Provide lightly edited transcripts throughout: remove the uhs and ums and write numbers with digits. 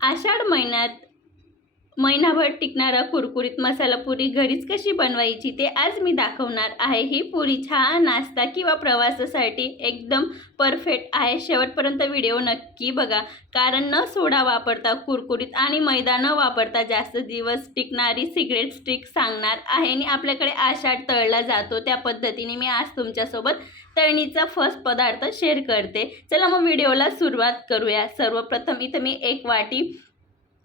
आषाढ महिनाभर टिकणारा कुरकुरीत मसाला पुरी घरीच कशी बनवायची ते आज मी दाखवणार आहे। ही पुरी छान नाश्ता किंवा प्रवासासाठी एकदम परफेक्ट आहे। शेवटपर्यंत व्हिडिओ नक्की बघा, कारण न सोडा वापरता कुरकुरीत आणि मैदा न वापरता जास्त दिवस टिकणारी सिक्रेट स्टिक सांगणार आहे। आणि आपल्याकडे आषाढ तळला जातो त्या पद्धतीने मी आज तुमच्यासोबत तळणीचा फर्स्ट पदार्थ शेअर करते। चला मग व्हिडिओला सुरुवात करूया। सर्वप्रथम इथं मी 1 वाटी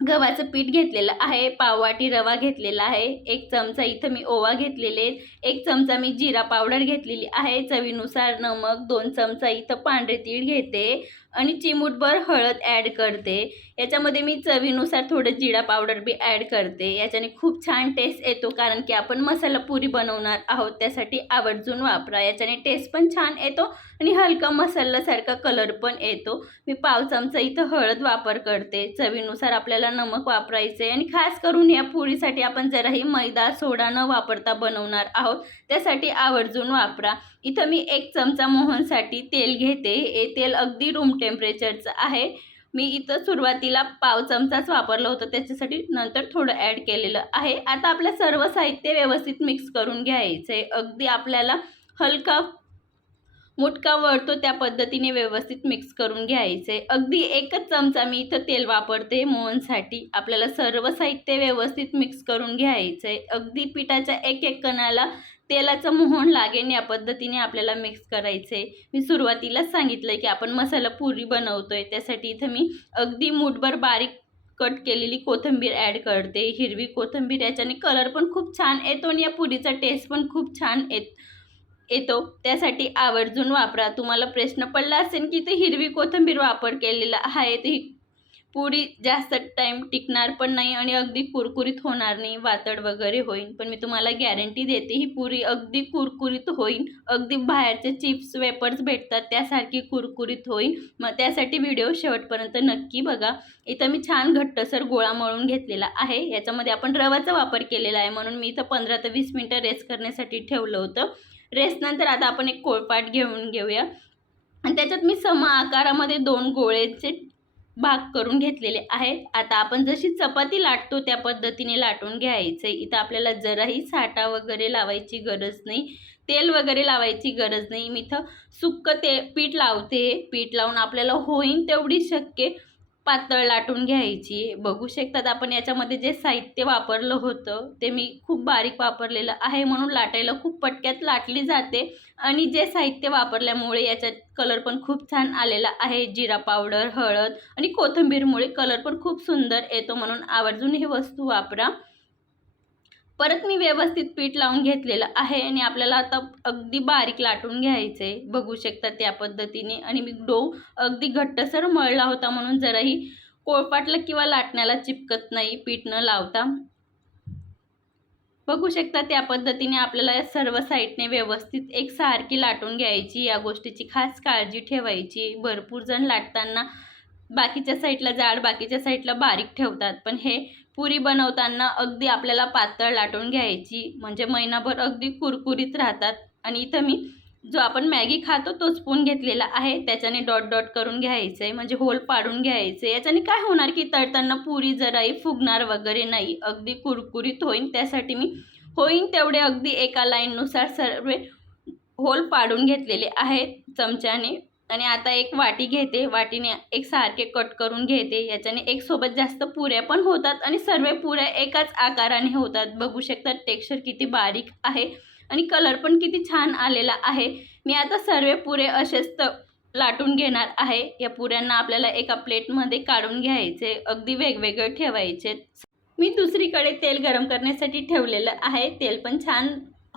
गव्हाचं पीठ घेतलेलं आहे, पाव वाटी रवा घेतलेला आहे, 1 चमचा इथं मी ओवा घेतलेले, 1 चमचा मी जिरा पावडर घेतलेली आहे, चवीनुसार नमक, 2 चमचा इथं पांढरे तीळ घेते आणि चिमूटभर हळद ॲड करते। याच्यामध्ये मी चवीनुसार थोडं जिरा पावडर बी ॲड करते। याच्याने खूप छान टेस्ट येतो, कारण की आपण मसाला पुरी बनवणार आहोत, त्यासाठी आवर्जून वापरा। याच्याने टेस्ट पण छान येतो आणि हलका मसाल्यासारखा कलर पण येतो। मी पाव चमचा इथं हळद वापर करते। चवीनुसार आपल्याला नमक वापरायचे आणि खास करून या पुरीसाठी आपण जराही मैदा सोडा न वापरता बनवणार आहोत, त्यासाठी आवर्जून वापरा। इथं मी 1 चमचा मोहनसाठी तेल घेते। हे तेल अगदी रूम टेम्परेचरचं आहे। मी इथं सुरुवातीला पाव चमचाच वापरलं होतं, त्याच्यासाठी नंतर थोडं ॲड केलेलं आहे। आता आपलं सर्व साहित्य व्यवस्थित मिक्स करून घ्यायचं आहे। अगदी आपल्याला हलका मुटका वळतो त्या पद्धतीने व्यवस्थित मिक्स करून घ्यायचे। अगदी 1च चमचा मी इथं तेल वापरते मोहनसाठी। आपल्याला सर्व साहित्य व्यवस्थित मिक्स करून घ्यायचे। अगदी पिठाच्या एक कणाला तेलाचं मोहन लागेल या पद्धतीने आपल्याला मिक्स करायचे। मी सुरुवातीलाच सांगितलं की आपण मसाला पुरी बनवतोय, त्यासाठी इथं मी अगदी मूठभर बारीक कट केलेली कोथिंबीर ॲड करते। हिरवी कोथिंबीर, याच्याने कलर पण खूप छान येतो आणि या पुरीचा टेस्ट पण खूप छान येतो, त्यासाठी आवर्जून वापरा। तुम्हाला प्रश्न पडला असेल की ते हिरवी कोथिंबीर वापर केलेला आहे, तर ही पुरी जास्त टाईम टिकणार पण नाही आणि अगदी कुरकुरीत होणार नाही, वातड वगैरे होईल। पण मी तुम्हाला गॅरंटी देते ही पुरी अगदी कुरकुरीत होईल, अगदी बाहेरचे चिप्स वेपर्स भेटतात त्यासारखी कुरकुरीत होईल। मग त्यासाठी व्हिडिओ शेवटपर्यंत नक्की बघा। इथं मी छान घट्टसर गोळा मळून घेतलेला आहे। याच्यामध्ये आपण रवाचा वापर केलेला आहे, म्हणून मी इथं 15 ते 20 मिनिटं रेस्ट करण्यासाठी ठेवलं होतं। रेस्टनंतर आता आपण एक पोळपाट घेऊया आणि त्याच्यात मी सम आकारामध्ये 2 गोळेचे भाग करून घेतलेले आहेत। आता आपण जशी चपाती लाटतो त्या पद्धतीने लाटून घ्यायचे। इथं आपल्याला जराही साठा वगैरे लावायची गरज नाही, तेल वगैरे लावायची गरज नाही। मी इथं सुक्कं पीठ लावते। पीठ लावून आपल्याला होईल तेवढी शक्य पातळ लाटून घ्यायची। बघू शकतात आपण याच्यामध्ये जे साहित्य वापरलं होतं ते मी खूप बारीक वापरलेलं आहे, म्हणून लाटायला खूप पटक्यात लाटली जाते आणि जे साहित्य वापरल्यामुळे याच्यात कलर पण खूप छान आलेला आहे। जिरा पावडर, हळद आणि कोथिंबीरमुळे कलर पण खूप सुंदर येतो, म्हणून आवर्जून ही वस्तू वापरा। परत मी व्यवस्थित पीठ लावून घेतलेलं आहे आणि आपल्याला आता अगदी बारीक लाटून घ्यायचे। बघू शकता त्या पद्धतीने। आणि मी डो अगदी घट्टसर मळला होता, म्हणून जराही पोळपाटला किंवा लाटण्याला चिपकत नाही पीठ न लावता। बघू शकता त्या पद्धतीने आपल्याला सर्व साईडने व्यवस्थित एकसारखी लाटून घ्यायची। या गोष्टीची खास काळजी ठेवायची। भरपूर जण लाटताना बाकीच्या साईडला जाड, बाकीच्या साईडला बारीक ठेवतात, पण हे पुरी बनवताना अगदी आपल्याला पातळ लाटून घ्यायची, म्हणजे महिनाभर अगदी कुरकुरीत राहतात। आणि इथं मी जो आपण मॅगी खातो तो स्पून घेतलेला आहे, त्याच्याने डॉट डॉट करून घ्यायचं आहे, म्हणजे होल पाडून घ्यायचे। याच्याने काय होणार की तळताना पुरी जराही फुगणार वगैरे नाही, अगदी कुरकुरीत होईल। त्यासाठी मी होईल तेवढे अगदी एका लाईननुसार सर्व होल पाडून घेतलेले आहेत चमच्याने। आणि आता एक वाटी घेते, वाटीने एकसारखे कट करून घेते। याच्याने एक सोबत जास्त पुऱ्या पण होतात आणि सर्व पुऱ्या एकाच आकाराने होतात। बघू शकता टेक्स्चर किती बारीक आहे आणि कलर पण किती छान आलेला आहे। मी आता सर्व पुरे असेच लाटून घेणार आहे। या पुऱ्यांना आपल्याला एका प्लेटमध्ये काढून घ्यायचे, अगदी वेगवेगळे ठेवायचे। मी दुसरीकडे तेल गरम करण्यासाठी ठेवलेलं आहे। तेल पण छान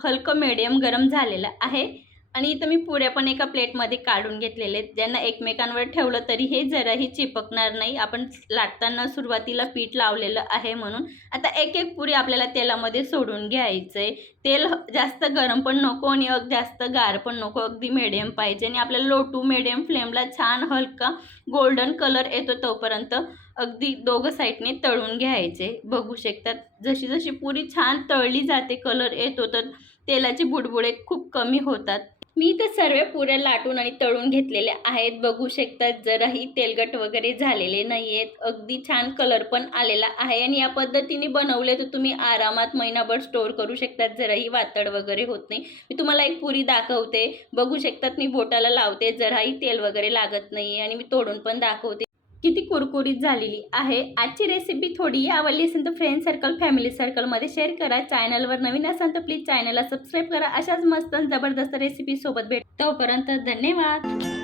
हलकं मीडियम गरम झालेलं आहे आणि इथं मी पुऱ्या पण एका प्लेटमध्ये काढून घेतलेले आहेत, ज्यांना एकमेकांवर ठेवलं तरी हे जराही चिपकणार नाही। आपण लाटताना सुरुवातीला पीठ लावलेलं आहे, म्हणून आता एक एक पुरी आपल्याला तेलामध्ये सोडून घ्यायचंय। तेल जास्त गरम पण नको आणि जास्त गार पण नको, अगदी मीडियम पाहिजे। आणि आपल्याला लो टू मीडियम फ्लेमला छान हलका गोल्डन कलर येतो तोपर्यंत अगदी दोघं साईडने तळून घ्यायचे। बघू शकतात जशी जशी पुरी छान तळली जाते, कलर येतो, तर तेलाचे बुडबुडे खूप कमी होतात। मी तर सर्व पुऱ्या लाटून आणि तळून घेतलेल्या आहेत. बघू शकता जराही तेलकट वगैरे झालेले नाही आहेत. अगदी छान कलर पण आलेला आहे आणि या पद्धतीने बनवले तर तुम्ही आरामात महिनाभर स्टोअर करू शकतात. जराही वातड वगैरे होत नाही. मी तुम्हाला एक पुरी दाखवते. बघू शकतात मी बोटाला लावते, जराही तेल वगैरे लागत नाही आणि मी तोडून पण दाखवते. किती कुरकुरीत झालेली आहे. आजची रेसिपी थोडी आवडली असेल तर फ्रेंड सर्कल, फॅमिली सर्कलमध्ये शेअर करा. चॅनलवर नवीन असाल तर प्लीज चॅनलला सबस्क्राईब करा. अशाच मस्त जबरदस्त रेसिपी सोबत भेट. तोपर्यंत धन्यवाद.